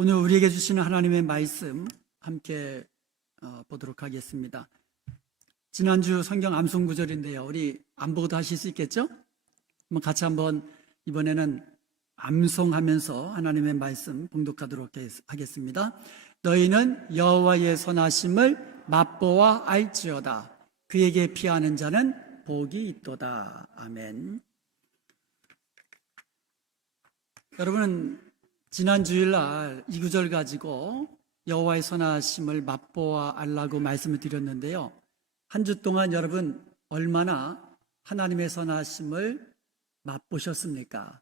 오늘 우리에게 주시는 하나님의 말씀 함께 보도록 하겠습니다. 지난주 성경 암송 구절인데요. 우리 안 보고도 하실 수 있겠죠? 같이 한번 이번에는 암송하면서 하나님의 말씀 봉독하도록 하겠습니다. 너희는 여호와의 선하심을 맛보아 알지어다. 그에게 피하는 자는 복이 있도다. 아멘. 여러분, 지난 주일날 이 구절 가지고 여호와의 선하심을 맛보아 알라고 말씀을 드렸는데요. 한 주 동안 여러분 얼마나 하나님의 선하심을 맛보셨습니까?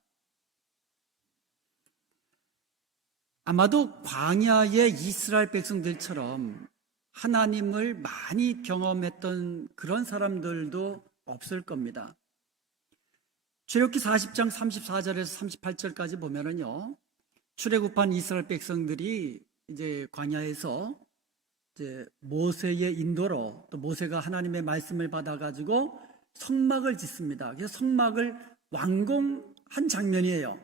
아마도 광야의 이스라엘 백성들처럼 하나님을 많이 경험했던 그런 사람들도 없을 겁니다. 출애굽기 40장 34절에서 38절까지 보면은요, 출애굽한 이스라엘 백성들이 이제 광야에서 이제 모세의 인도로, 또 모세가 하나님의 말씀을 받아가지고 성막을 짓습니다. 그래서 성막을 완공한 장면이에요.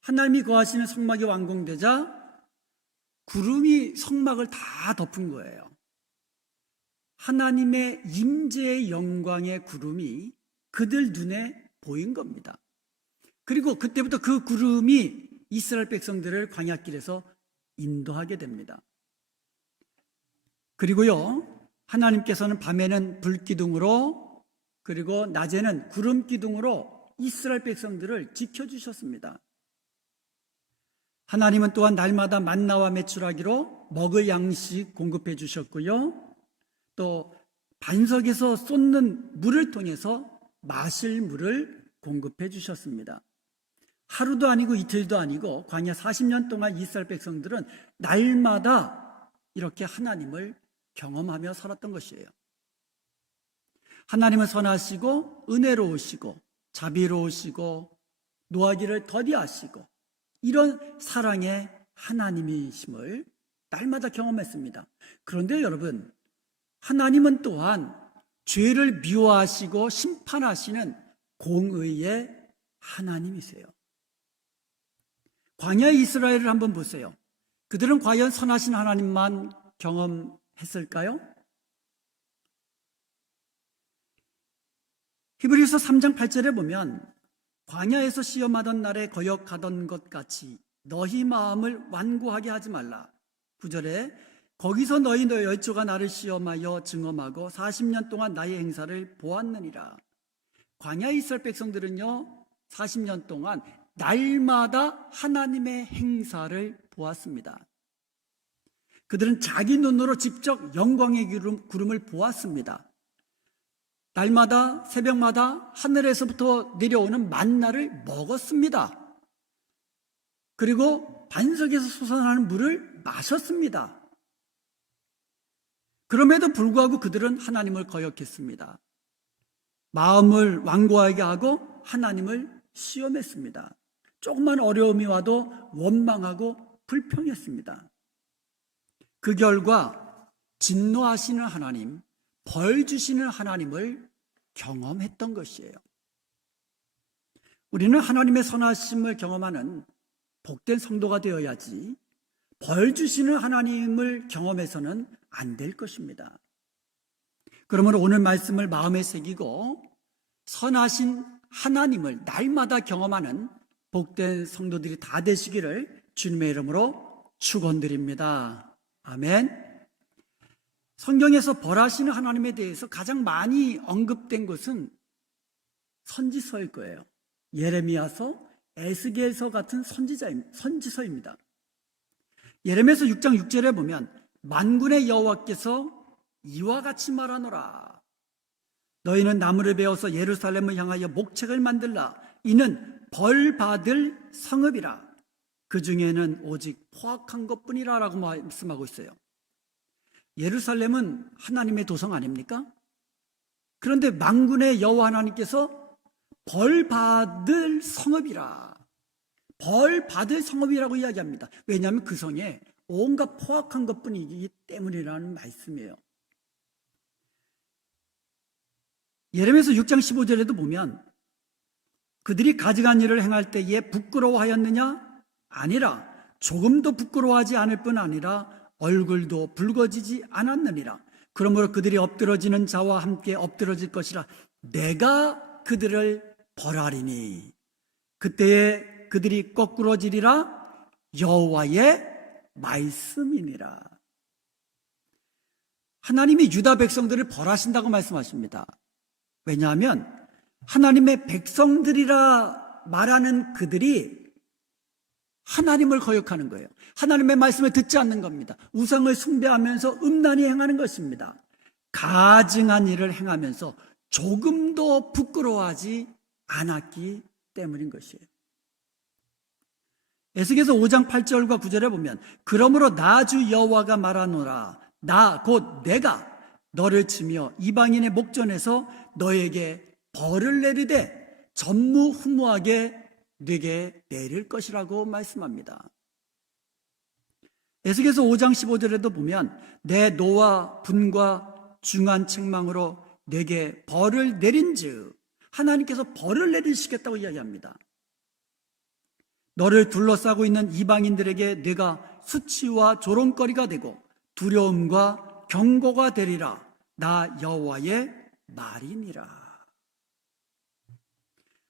하나님이 거하시는 성막이 완공되자 구름이 성막을 다 덮은 거예요. 하나님의 임재의 영광의 구름이 그들 눈에 보인 겁니다. 그리고 그때부터 그 구름이 이스라엘 백성들을 광야길에서 인도하게 됩니다. 그리고요, 하나님께서는 밤에는 불기둥으로, 그리고 낮에는 구름기둥으로 이스라엘 백성들을 지켜주셨습니다. 하나님은 또한 날마다 만나와 메추라기로 먹을 양식 공급해 주셨고요, 또 반석에서 쏟는 물을 통해서 마실 물을 공급해 주셨습니다. 하루도 아니고 이틀도 아니고 광야 40년 동안 이스라엘 백성들은 날마다 이렇게 하나님을 경험하며 살았던 것이에요. 하나님은 선하시고 은혜로우시고 자비로우시고 노하기를 더디하시고 이런 사랑의 하나님이심을 날마다 경험했습니다. 그런데 여러분, 하나님은 또한 죄를 미워하시고 심판하시는 공의의 하나님이세요. 광야의 이스라엘을 한번 보세요. 그들은 과연 선하신 하나님만 경험했을까요? 히브리서 3장 8절에 보면 광야에서 시험하던 날에 거역하던 것 같이 너희 마음을 완고하게 하지 말라. 9절에 거기서 너희 열조가 나를 시험하여 증험하고 40년 동안 나의 행사를 보았느니라. 광야 이스라엘 백성들은요, 40년 동안 날마다 하나님의 행사를 보았습니다. 그들은 자기 눈으로 직접 영광의 구름을 보았습니다. 날마다 새벽마다 하늘에서부터 내려오는 만나를 먹었습니다. 그리고 반석에서 솟아나는 물을 마셨습니다. 그럼에도 불구하고 그들은 하나님을 거역했습니다. 마음을 완고하게 하고 하나님을 시험했습니다. 조금만 어려움이 와도 원망하고 불평했습니다. 그 결과 진노하시는 하나님, 벌 주시는 하나님을 경험했던 것이에요. 우리는 하나님의 선하심을 경험하는 복된 성도가 되어야지 벌 주시는 하나님을 경험해서는 안 될 것입니다. 그러므로 오늘 말씀을 마음에 새기고 선하신 하나님을 날마다 경험하는 복된 성도들이 다 되시기를 주님의 이름으로 축원드립니다. 아멘. 성경에서 벌하시는 하나님에 대해서 가장 많이 언급된 것은 선지서일 거예요. 예레미야서, 에스겔서 같은 선지서입니다. 예레미야서 6장 6절에 보면 만군의 여호와께서 이와 같이 말하노라. 너희는 나무를 베어서 예루살렘을 향하여 목책을 만들라. 이는 벌 받을 성읍이라. 그 중에는 오직 포악한 것뿐이라 라고 말씀하고 있어요. 예루살렘은 하나님의 도성 아닙니까? 그런데 만군의 여호와 하나님께서 벌 받을 성읍이라. 벌 받을 성읍이라고 이야기합니다. 왜냐하면 그 성에 온갖 포악한 것뿐이기 때문이라는 말씀이에요. 예레미야서 6장 15절에도 보면 그들이 가증한 일을 행할 때에 부끄러워하였느냐? 아니라 조금도 부끄러워하지 않을 뿐 아니라 얼굴도 붉어지지 않았느니라. 그러므로 그들이 엎드러지는 자와 함께 엎드러질 것이라. 내가 그들을 벌하리니 그때에 그들이 거꾸러지리라. 여호와의 말씀이니라. 하나님이 유다 백성들을 벌하신다고 말씀하십니다. 왜냐하면 하나님의 백성들이라 말하는 그들이 하나님을 거역하는 거예요. 하나님의 말씀을 듣지 않는 겁니다. 우상을 숭배하면서 음란히 행하는 것입니다. 가증한 일을 행하면서 조금도 부끄러워하지 않았기 때문인 것이에요. 에스겔서 5장 8절과 9절에 보면 그러므로 나 주 여호와가 말하노라. 나 곧 내가 너를 치며 이방인의 목전에서 너에게 벌을 내리되 전무후무하게 네게 내릴 것이라고 말씀합니다. 에스겔서 5장 15절에도 보면 내 노와 분과 중한 책망으로 네게 벌을 내린즉 하나님께서 벌을 내리시겠다고 이야기합니다. 너를 둘러싸고 있는 이방인들에게 네가 수치와 조롱거리가 되고 두려움과 경고가 되리라. 나 여호와의 말이니라.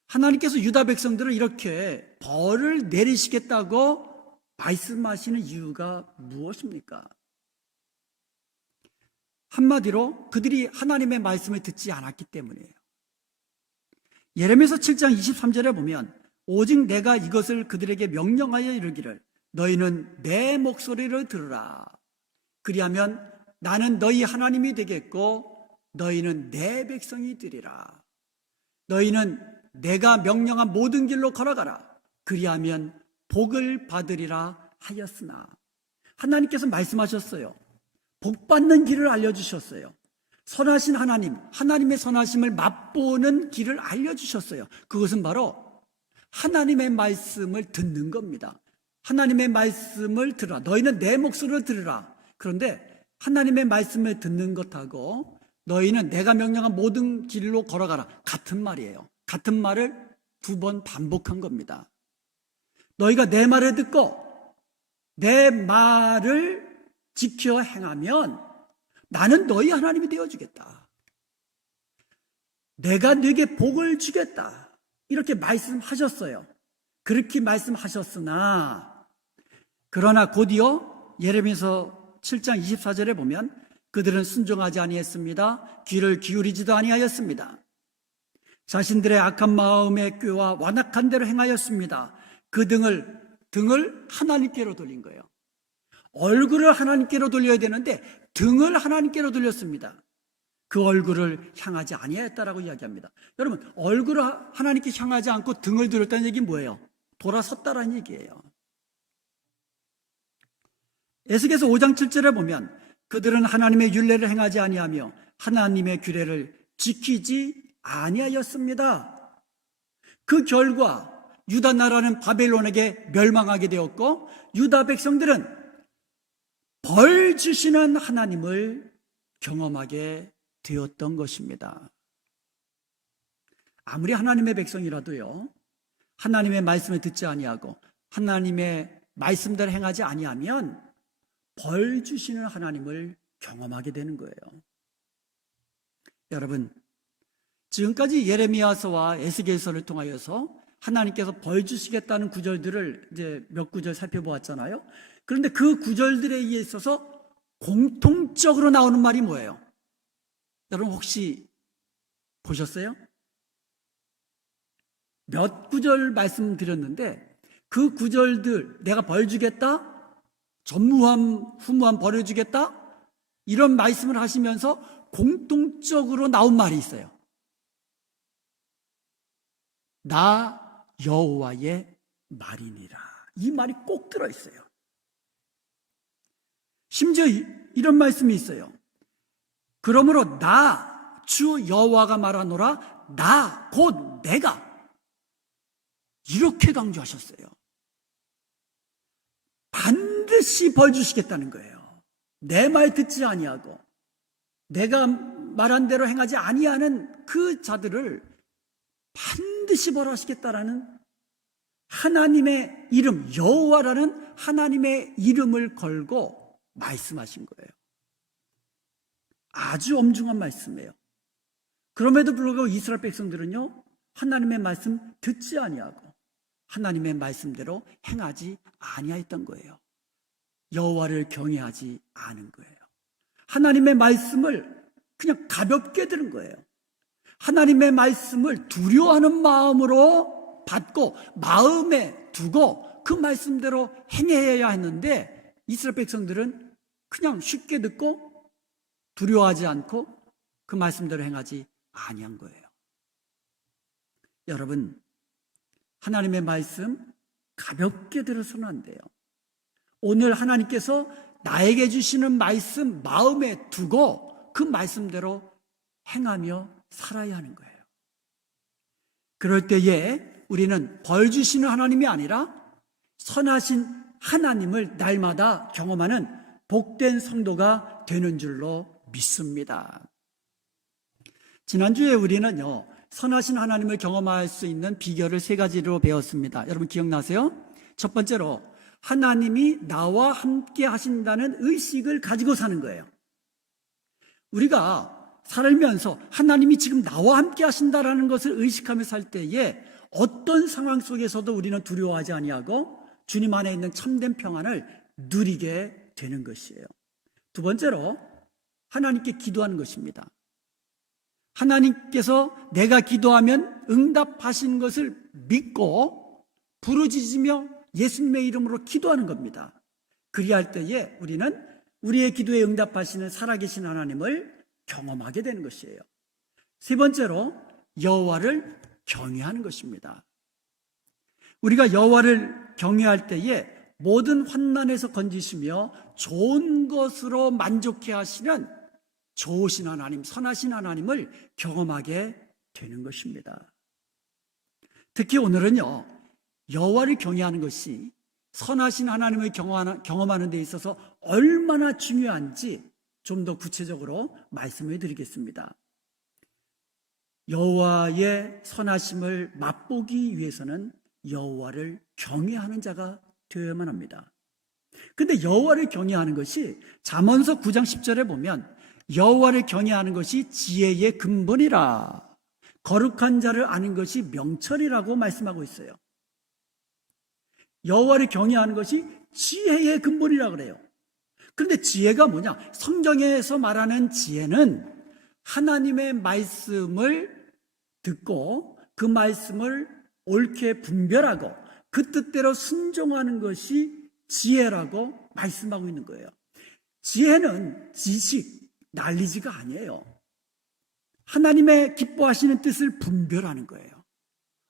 하나님께서 유다 백성들을 이렇게 벌을 내리시겠다고 말씀하시는 이유가 무엇입니까? 한마디로 그들이 하나님의 말씀을 듣지 않았기 때문이에요. 예레미야서 7장 23절에 보면 오직 내가 이것을 그들에게 명령하여 이르기를 너희는 내 목소리를 들으라. 그리하면 나는 너희 하나님이 되겠고 너희는 내 백성이 되리라. 너희는 내가 명령한 모든 길로 걸어가라. 그리하면 복을 받으리라 하였으나 하나님께서 말씀하셨어요. 복 받는 길을 알려주셨어요. 선하신 하나님, 하나님의 선하심을 맛보는 길을 알려주셨어요. 그것은 바로 하나님의 말씀을 듣는 겁니다. 하나님의 말씀을 들으라. 너희는 내 목소리를 들으라. 그런데 하나님의 말씀을 듣는 것하고 너희는 내가 명령한 모든 길로 걸어가라. 같은 말이에요. 같은 말을 2번 반복한 겁니다. 너희가 내 말을 듣고 내 말을 지켜 행하면 나는 너희 하나님이 되어주겠다. 내가 네게 복을 주겠다. 이렇게 말씀하셨어요. 그렇게 말씀하셨으나 그러나 곧이어 예레미야서 7장 24절에 보면 그들은 순종하지 아니했습니다. 귀를 기울이지도 아니하였습니다. 자신들의 악한 마음의 꾀와 완악한 대로 행하였습니다. 그 등을 하나님께로 돌린 거예요. 얼굴을 하나님께로 돌려야 되는데 등을 하나님께로 돌렸습니다. 그 얼굴을 향하지 아니하였다라고 이야기합니다. 여러분, 얼굴을 하나님께 향하지 않고 등을 돌렸다는 얘기는 뭐예요? 돌아섰다라는 얘기예요. 에스겔서 5장 7절에 보면 그들은 하나님의 율례를 행하지 아니하며 하나님의 규례를 지키지 아니하였습니다. 그 결과 유다 나라는 바벨론에게 멸망하게 되었고 유다 백성들은 벌 주시는 하나님을 경험하게 되었던 것입니다. 아무리 하나님의 백성이라도요, 하나님의 말씀을 듣지 아니하고 하나님의 말씀대로 행하지 아니하면 벌 주시는 하나님을 경험하게 되는 거예요. 여러분, 지금까지 예레미야서와 에스겔서를 통하여서 하나님께서 벌 주시겠다는 구절들을 이제 몇 구절 살펴보았잖아요. 그런데 그 구절들에 있어서 공통적으로 나오는 말이 뭐예요? 여러분 혹시 보셨어요? 몇 구절 말씀드렸는데 그 구절들, 내가 벌 주겠다, 전무후무한 벌을 주겠다, 이런 말씀을 하시면서 공통적으로 나온 말이 있어요. 나 여호와의 말이니라. 이 말이 꼭 들어있어요. 심지어 이런 말씀이 있어요. 그러므로 나 주 여호와가 말하노라. 나 곧 내가. 이렇게 강조하셨어요. 반드시 벌 주시겠다는 거예요. 내 말 듣지 아니하고 내가 말한 대로 행하지 아니하는 그 자들을 반드시 벌하시겠다라는 하나님의 이름, 여호와라는 하나님의 이름을 걸고 말씀하신 거예요. 아주 엄중한 말씀이에요. 그럼에도 불구하고 이스라엘 백성들은요, 하나님의 말씀 듣지 아니하고 하나님의 말씀대로 행하지 아니하였던 거예요. 여호와를 경외하지 않은 거예요. 하나님의 말씀을 그냥 가볍게 들은 거예요. 하나님의 말씀을 두려워하는 마음으로 받고 마음에 두고 그 말씀대로 행해야 했는데 이스라엘 백성들은 그냥 쉽게 듣고 두려워하지 않고 그 말씀대로 행하지 아니한 거예요. 여러분, 하나님의 말씀 가볍게 들어서는 안 돼요. 오늘 하나님께서 나에게 주시는 말씀 마음에 두고 그 말씀대로 행하며 살아야 하는 거예요. 그럴 때에 우리는 벌 주시는 하나님이 아니라 선하신 하나님을 날마다 경험하는 복된 성도가 되는 줄로 믿습니다. 지난주에 우리는요, 선하신 하나님을 경험할 수 있는 비결을 3가지로 배웠습니다. 여러분 기억나세요? 첫 번째로 하나님이 나와 함께 하신다는 의식을 가지고 사는 거예요. 우리가 살면서 하나님이 지금 나와 함께 하신다라는 것을 의식하며 살 때에 어떤 상황 속에서도 우리는 두려워하지 아니하고 주님 안에 있는 참된 평안을 누리게 되는 것이에요. 두 번째로 하나님께 기도하는 것입니다. 하나님께서 내가 기도하면 응답하신 것을 믿고 부르짖으며 예수님의 이름으로 기도하는 겁니다. 그리할 때에 우리는 우리의 기도에 응답하시는 살아계신 하나님을 경험하게 되는 것이에요. 세 번째로 여호와를 경외하는 것입니다. 우리가 여호와를 경외할 때에 모든 환난에서 건지시며 좋은 것으로 만족해 하시는 좋으신 하나님, 선하신 하나님을 경험하게 되는 것입니다. 특히 오늘은요, 여호와를 경외하는 것이 선하신 하나님을 경험하는 데 있어서 얼마나 중요한지 좀 더 구체적으로 말씀을 드리겠습니다. 여호와의 선하심을 맛보기 위해서는 여호와를 경외하는 자가 되어야만 합니다. 그런데 여호와를 경외하는 것이 잠언서 9장 10절에 보면 여호와를 경외하는 것이 지혜의 근본이라 거룩한 자를 아는 것이 명철이라고 말씀하고 있어요. 여호와를 경외하는 것이 지혜의 근본이라 그래요. 그런데 지혜가 뭐냐? 성경에서 말하는 지혜는 하나님의 말씀을 듣고 그 말씀을 옳게 분별하고 그 뜻대로 순종하는 것이 지혜라고 말씀하고 있는 거예요. 지혜는 지식, 난리지가 아니에요. 하나님의 기뻐하시는 뜻을 분별하는 거예요.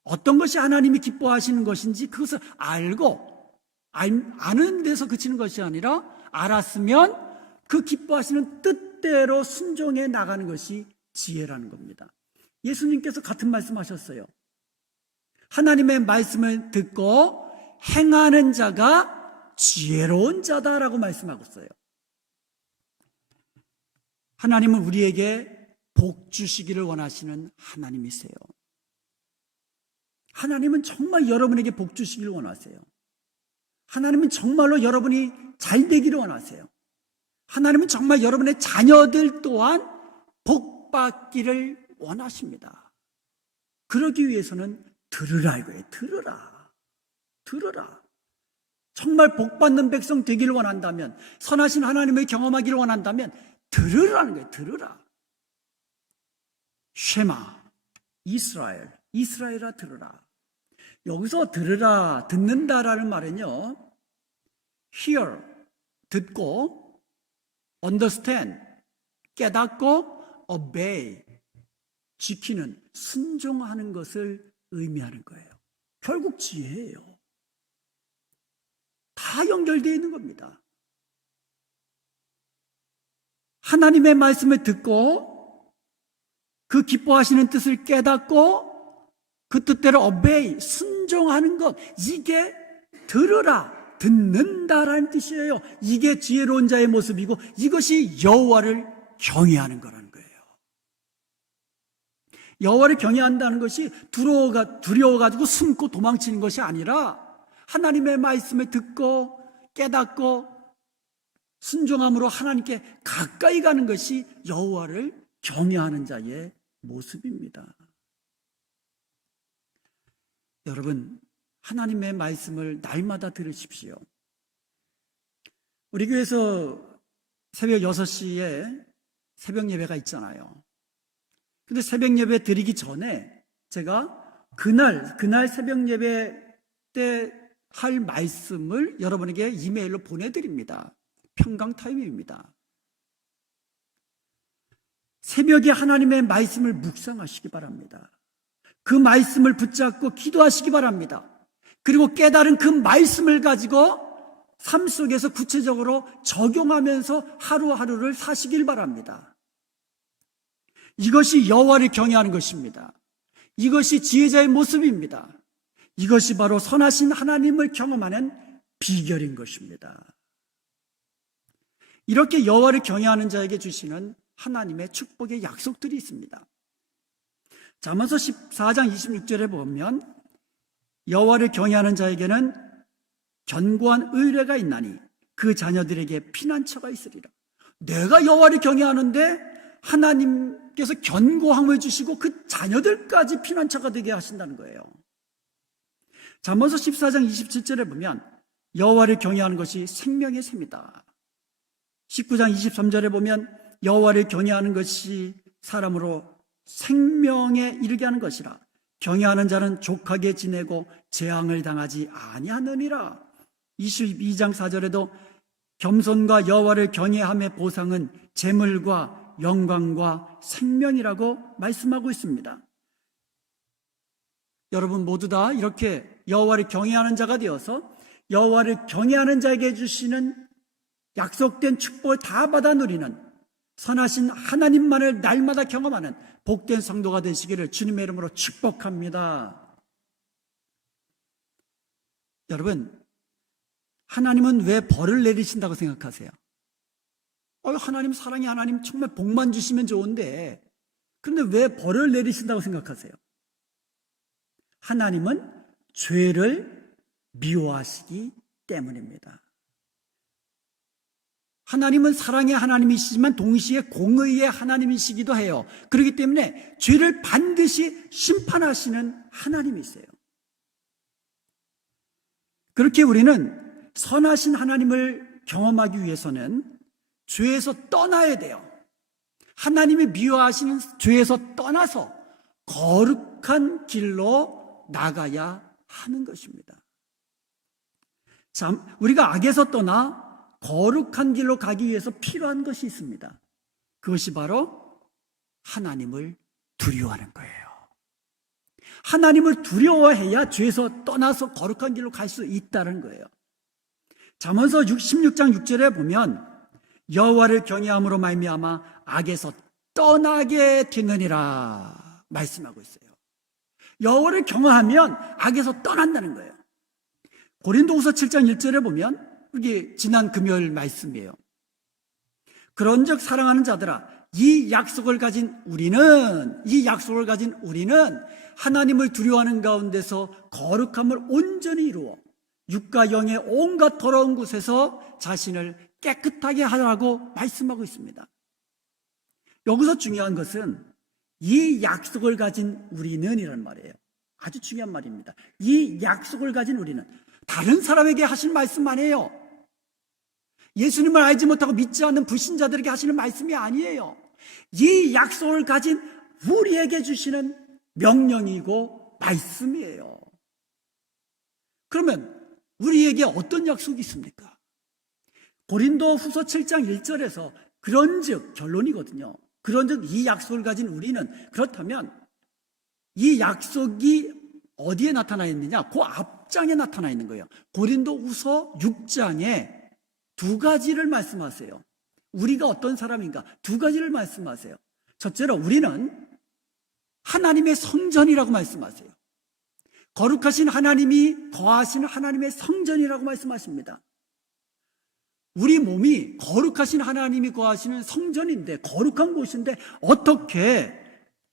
어떤 것이 하나님이 기뻐하시는 것인지 그것을 알고 아는 데서 그치는 것이 아니라 알았으면 그 기뻐하시는 뜻대로 순종해 나가는 것이 지혜라는 겁니다. 예수님께서 같은 말씀하셨어요. 하나님의 말씀을 듣고 행하는 자가 지혜로운 자다라고 말씀하고 있어요. 하나님은 우리에게 복 주시기를 원하시는 하나님이세요. 하나님은 정말 여러분에게 복 주시기를 원하세요. 하나님은 정말로 여러분이 잘 되기를 원하세요. 하나님은 정말 여러분의 자녀들 또한 복 받기를 원하십니다. 그러기 위해서는 들으라 이거예요. 들으라. 정말 복 받는 백성 되기를 원한다면, 선하신 하나님을 경험하기를 원한다면 들으라는 거예요. 들으라. 쉐마, 이스라엘아 들으라. 여기서 들으라, 듣는다라는 말은요, hear, 듣고, understand, 깨닫고, obey, 지키는, 순종하는 것을 의미하는 거예요. 결국 지혜예요. 다 연결되어 있는 겁니다. 하나님의 말씀을 듣고 그 기뻐하시는 뜻을 깨닫고 그 뜻대로 obey, 순종하는 것, 이게 들으라, 듣는다라는 뜻이에요. 이게 지혜로운 자의 모습이고 이것이 여호와를 경외하는 거라는 거예요. 여호와를 경외한다는 것이 두려워가지고 숨고 도망치는 것이 아니라 하나님의 말씀을 듣고 깨닫고 순종함으로 하나님께 가까이 가는 것이 여호와를 경외하는 자의 모습입니다. 여러분, 하나님의 말씀을 날마다 들으십시오. 우리 교회에서 새벽 6시에 새벽 예배가 있잖아요. 근데 새벽 예배 드리기 전에 제가 그날 새벽 예배 때 할 말씀을 여러분에게 이메일로 보내드립니다. 평강 타임입니다. 새벽에 하나님의 말씀을 묵상하시기 바랍니다. 그 말씀을 붙잡고 기도하시기 바랍니다. 그리고 깨달은 그 말씀을 가지고 삶 속에서 구체적으로 적용하면서 하루하루를 사시길 바랍니다. 이것이 여호와를 경외하는 것입니다. 이것이 지혜자의 모습입니다. 이것이 바로 선하신 하나님을 경험하는 비결인 것입니다. 이렇게 여호와를 경외하는 자에게 주시는 하나님의 축복의 약속들이 있습니다. 잠언서 14장 26절에 보면 여호와를 경외하는 자에게는 견고한 의뢰가 있나니 그 자녀들에게 피난처가 있으리라. 내가 여호와를 경외하는데 하나님께서 견고함을 주시고 그 자녀들까지 피난처가 되게 하신다는 거예요. 잠언서 14장 27절에 보면 여호와를 경외하는 것이 생명의 샘이다. 19장 23절에 보면 여호와를 경외하는 것이 사람으로 생명에 이르게 하는 것이라. 경외하는 자는 족하게 지내고 재앙을 당하지 아니하느니라. 22장 4절에도 겸손과 여호와를 경외함의 보상은 재물과 영광과 생명이라고 말씀하고 있습니다. 여러분 모두 다 이렇게 여호와를 경외하는 자가 되어서 여호와를 경외하는 자에게 주시는 약속된 축복을 다 받아 누리는 선하신 하나님만을 날마다 경험하는 복된 성도가 되시기를 주님의 이름으로 축복합니다. 여러분, 하나님은 왜 벌을 내리신다고 생각하세요? 하나님 사랑의 하나님 정말 복만 주시면 좋은데 그런데 왜 벌을 내리신다고 생각하세요? 하나님은 죄를 미워하시기 때문입니다. 하나님은 사랑의 하나님이시지만 동시에 공의의 하나님이시기도 해요. 그렇기 때문에 죄를 반드시 심판하시는 하나님이세요. 그렇게 우리는 선하신 하나님을 경험하기 위해서는 죄에서 떠나야 돼요. 하나님이 미워하시는 죄에서 떠나서 거룩한 길로 나가야 하는 것입니다. 참, 우리가 악에서 떠나 거룩한 길로 가기 위해서 필요한 것이 있습니다. 그것이 바로 하나님을 두려워하는 거예요. 하나님을 두려워해야 죄에서 떠나서 거룩한 길로 갈 수 있다는 거예요. 잠언서 16장 6절에 보면 여호와를 경외함으로 말미암아 악에서 떠나게 되느니라 말씀하고 있어요. 여호와를 경외하면 악에서 떠난다는 거예요. 고린도후서 7장 1절에 보면 이게 지난 금요일 말씀이에요. 그런즉 사랑하는 자들아, 이 약속을 가진 우리는 하나님을 두려워하는 가운데서 거룩함을 온전히 이루어 육과 영의 온갖 더러운 곳에서 자신을 깨끗하게 하라고 말씀하고 있습니다. 여기서 중요한 것은 이 약속을 가진 우리는 이란 말이에요. 아주 중요한 말입니다. 이 약속을 가진 우리는 다른 사람에게 하신 말씀 아니에요. 예수님을 알지 못하고 믿지 않는 불신자들에게 하시는 말씀이 아니에요. 이 약속을 가진 우리에게 주시는 명령이고 말씀이에요. 그러면 우리에게 어떤 약속이 있습니까? 고린도 후서 7장 1절에서 그런즉, 결론이거든요. 그런즉 이 약속을 가진 우리는, 그렇다면 이 약속이 어디에 나타나 있느냐? 그 앞장에 나타나 있는 거예요. 고린도 후서 6장에 두 가지를 말씀하세요. 우리가 어떤 사람인가? 두 가지를 말씀하세요. 첫째로 우리는 하나님의 성전이라고 말씀하세요. 거룩하신 하나님이 거하시는 하나님의 성전이라고 말씀하십니다. 우리 몸이 거룩하신 하나님이 거하시는 성전인데, 거룩한 곳인데 어떻게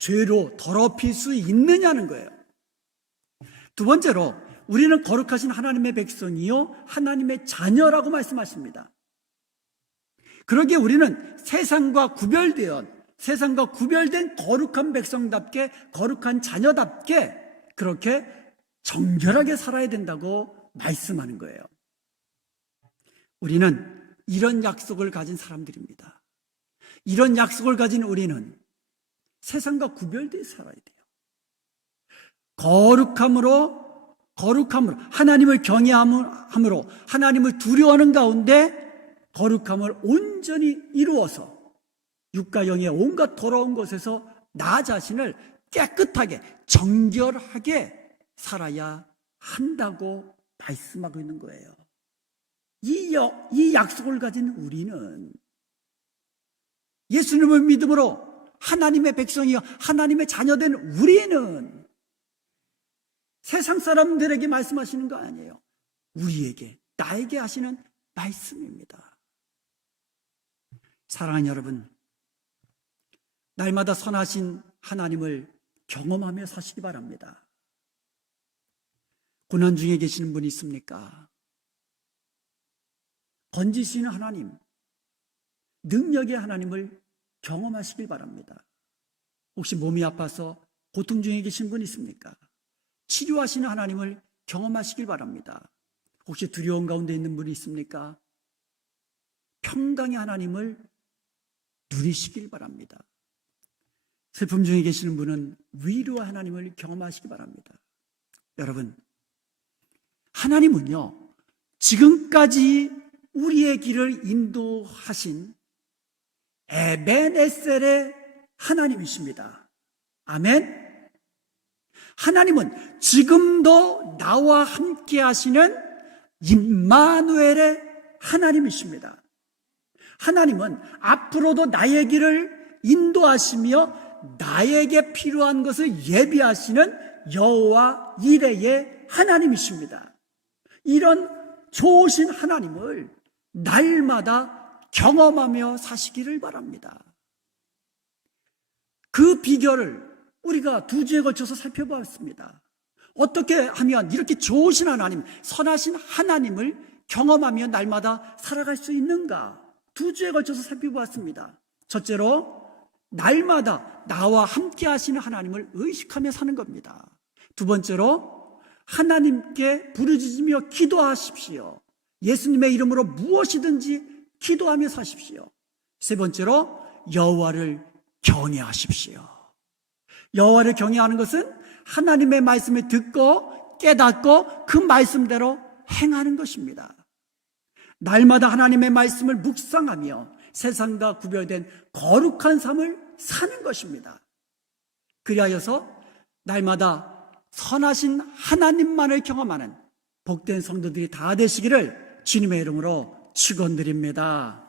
죄로 더럽힐 수 있느냐는 거예요. 두 번째로 우리는 거룩하신 하나님의 백성이요 하나님의 자녀라고 말씀하십니다. 그러기에 우리는 세상과 구별된 거룩한 백성답게, 거룩한 자녀답게 그렇게 정결하게 살아야 된다고 말씀하는 거예요. 우리는 이런 약속을 가진 사람들입니다. 이런 약속을 가진 우리는 세상과 구별되어 살아야 돼요. 거룩함으로 하나님을 경외함으로 하나님을 두려워하는 가운데 거룩함을 온전히 이루어서 육과 영의 온갖 더러운 것에서 나 자신을 깨끗하게 정결하게 살아야 한다고 말씀하고 있는 거예요. 이 약속을 가진 우리는 예수님을 믿음으로 하나님의 백성이요 하나님의 자녀된 우리는 세상 사람들에게 말씀하시는 거 아니에요. 우리에게, 나에게 하시는 말씀입니다. 사랑하는 여러분, 날마다 선하신 하나님을 경험하며 사시기 바랍니다. 고난 중에 계시는 분이 있습니까? 건지시는 하나님, 능력의 하나님을 경험하시길 바랍니다. 혹시 몸이 아파서 고통 중에 계신 분 있습니까? 치료하시는 하나님을 경험하시길 바랍니다. 혹시 두려움 가운데 있는 분이 있습니까? 평강의 하나님을 누리시길 바랍니다. 슬픔 중에 계시는 분은 위로와 하나님을 경험하시기 바랍니다. 여러분, 하나님은요, 지금까지 우리의 길을 인도하신 에벤에셀의 하나님이십니다. 아멘. 하나님은 지금도 나와 함께 하시는 임마누엘의 하나님이십니다. 하나님은 앞으로도 나의 길을 인도하시며 나에게 필요한 것을 예비하시는 여호와 이레의 하나님이십니다. 이런 좋으신 하나님을 날마다 경험하며 사시기를 바랍니다. 그 비결을 우리가 2주에 걸쳐서 살펴보았습니다. 어떻게 하면 이렇게 좋으신 하나님, 선하신 하나님을 경험하며 날마다 살아갈 수 있는가? 2주에 걸쳐서 살펴보았습니다. 첫째로 날마다 나와 함께 하시는 하나님을 의식하며 사는 겁니다. 두 번째로 하나님께 부르짖으며 기도하십시오. 예수님의 이름으로 무엇이든지 기도하며 사십시오. 세 번째로 여호와를 경외하십시오. 여호와를 경외하는 것은 하나님의 말씀을 듣고 깨닫고 그 말씀대로 행하는 것입니다. 날마다 하나님의 말씀을 묵상하며 세상과 구별된 거룩한 삶을 사는 것입니다. 그리하여서 날마다 선하신 하나님만을 경험하는 복된 성도들이 다 되시기를 주님의 이름으로 축원드립니다.